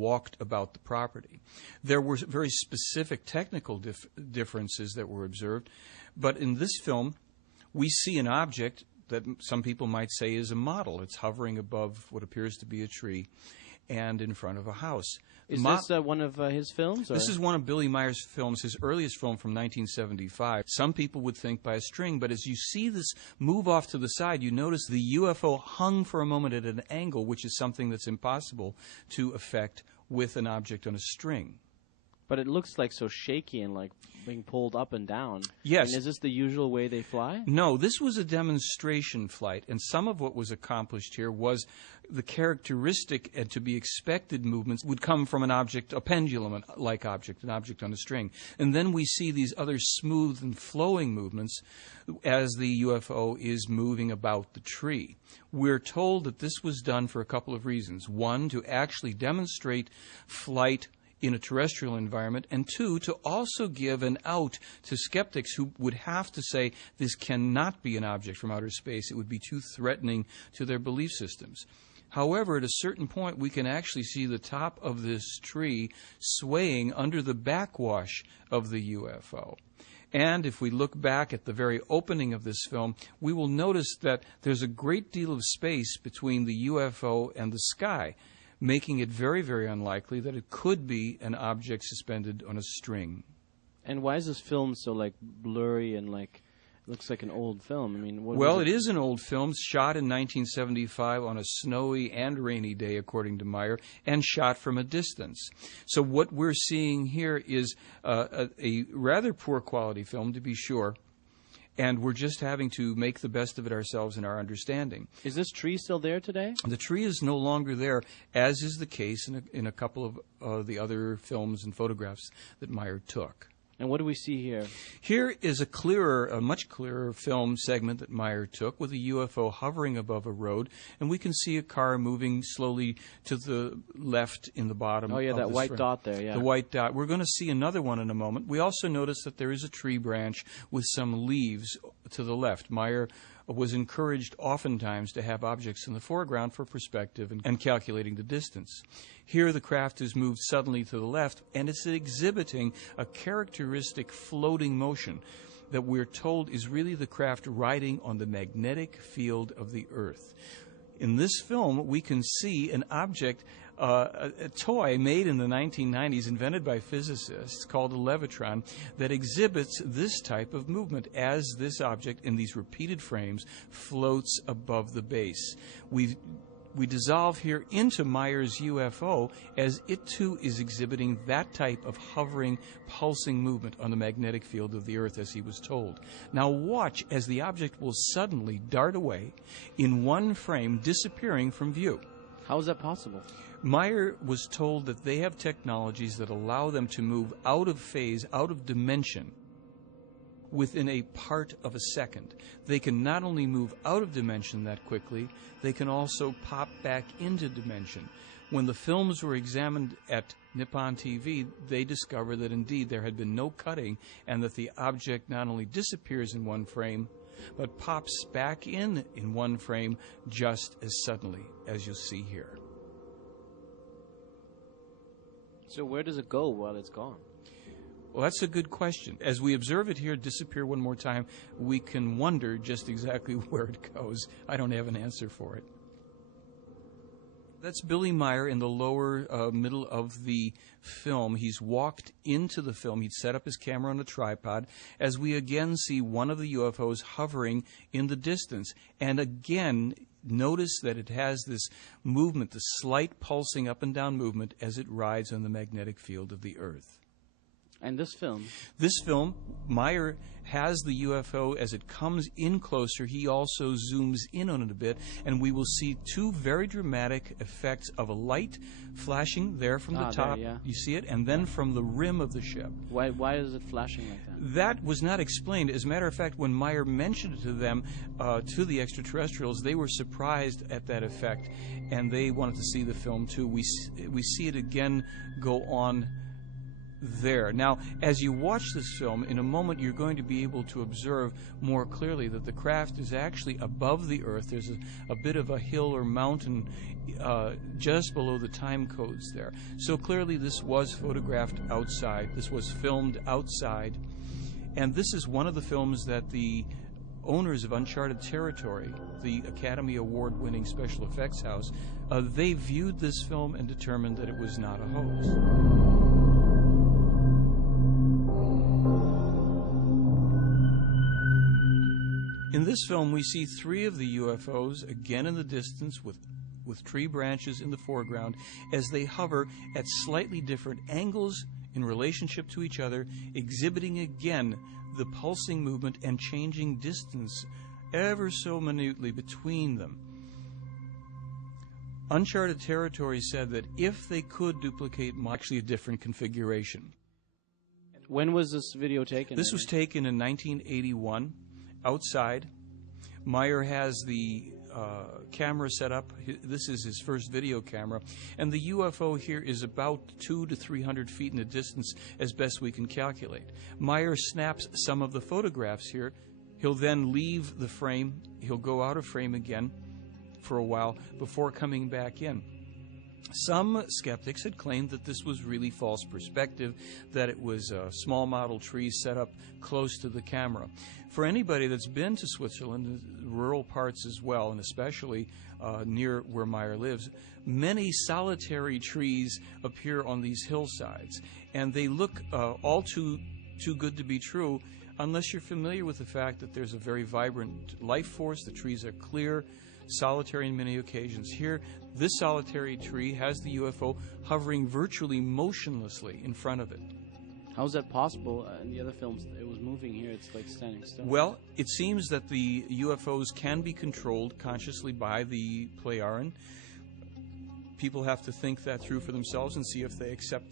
walked about the property. There were very specific technical differences that were observed, but in this film, we see an object that some people might say is a model. It's hovering above what appears to be a tree and in front of a house. Is this one of his films? Or? This is one of Billy Meier's films, his earliest film from 1975. Some people would think by a string, but as you see this move off to the side, you notice the UFO hung for a moment at an angle, which is something that's impossible to effect with an object on a string. But it looks like so shaky and like being pulled up and down. Yes. And is this the usual way they fly? No, this was a demonstration flight, and some of what was accomplished here was the characteristic and to be expected movements would come from an object, a pendulum-like object, an object on a string. And then we see these other smooth and flowing movements as the UFO is moving about the tree. We're told that this was done for a couple of reasons. One, to actually demonstrate flight in a terrestrial environment, and two, to also give an out to skeptics who would have to say this cannot be an object from outer space. It would be too threatening to their belief systems. However, at a certain point, we can actually see the top of this tree swaying under the backwash of the UFO. And if we look back at the very opening of this film, we will notice that there's a great deal of space between the UFO and the sky, making it very, very unlikely that it could be an object suspended on a string. And why is this film so like blurry and like looks like an old film? I mean, it is an old film, shot in 1975 on a snowy and rainy day, according to Meier, and shot from a distance. So what we're seeing here is a rather poor quality film, to be sure. And we're just having to make the best of it ourselves in our understanding. Is this tree still there today? The tree is no longer there, as is the case in a couple of the other films and photographs that Meier took. And what do we see here? Here is a much clearer film segment that Meier took with a UFO hovering above a road, and we can see a car moving slowly to the left in the bottom. Oh, yeah, that white dot there, yeah. The white dot. We're going to see another one in a moment. We also notice that there is a tree branch with some leaves to the left. Meier was encouraged oftentimes to have objects in the foreground for perspective and calculating the distance. Here the craft is moved suddenly to the left, and it's exhibiting a characteristic floating motion that we're told is really the craft riding on the magnetic field of the Earth. In this film, we can see an object, a toy made in the 1990s, invented by physicists, called a levitron, that exhibits this type of movement as this object in these repeated frames floats above the base. We dissolve here into Meier's UFO as it too is exhibiting that type of hovering, pulsing movement on the magnetic field of the Earth as he was told. Now watch as the object will suddenly dart away in one frame, disappearing from view. How is that possible? Meier was told that they have technologies that allow them to move out of phase, out of dimension, within a part of a second. They can not only move out of dimension that quickly, they can also pop back into dimension. When the films were examined at Nippon TV, they discovered that indeed there had been no cutting and that the object not only disappears in one frame, but pops back in one frame just as suddenly as you'll see here. So where does it go while it's gone? Well, that's a good question. As we observe it here disappear one more time, we can wonder just exactly where it goes. I don't have an answer for it. That's Billy Meier in the lower middle of the film. He's walked into the film. He'd set up his camera on a tripod as we again see one of the UFOs hovering in the distance. And again, notice that it has this movement, this slight pulsing up and down movement as it rides on the magnetic field of the Earth. And this film? This film, Meier has the UFO as it comes in closer. He also zooms in on it a bit, and we will see two very dramatic effects of a light flashing there from the top. There, yeah. You see it? And then from the rim of the ship. Why is it flashing like that? That was not explained. As a matter of fact, when Meier mentioned it to them, to the extraterrestrials, they were surprised at that effect, and they wanted to see the film too. We see it again go on there. Now, as you watch this film, in a moment you're going to be able to observe more clearly that the craft is actually above the Earth. There's a bit of a hill or mountain just below the time codes there. So clearly this was photographed outside. This was filmed outside. And this is one of the films that the owners of Uncharted Territory, the Academy Award-winning special effects house, they viewed this film and determined that it was not a hoax. In this film, we see 3 of the UFOs, again in the distance, with tree branches in the foreground, as they hover at slightly different angles in relationship to each other, exhibiting again the pulsing movement and changing distance ever so minutely between them. Uncharted Territory said that if they could duplicate actually a different configuration. When was this video taken? This was taken in 1981, outside. Meier has the camera set up. This is his first video camera. And the UFO here is about 200 to 300 feet in the distance, as best we can calculate. Meier snaps some of the photographs here. He'll then leave the frame. He'll go out of frame again for a while before coming back in. Some skeptics had claimed that this was really false perspective, that it was a small model tree set up close to the camera. For anybody that's been to Switzerland, rural parts as well, and especially near where Meier lives, many solitary trees appear on these hillsides, and they look all too good to be true unless you're familiar with the fact that there's a very vibrant life force. The trees are clear, solitary in many occasions. Here, this solitary tree has the UFO hovering virtually motionlessly in front of it. How is that possible? In the other films, it was moving. Here, it's like standing still. Well, it seems that the UFOs can be controlled consciously by the Plejaren. People have to think that through for themselves and see if they accept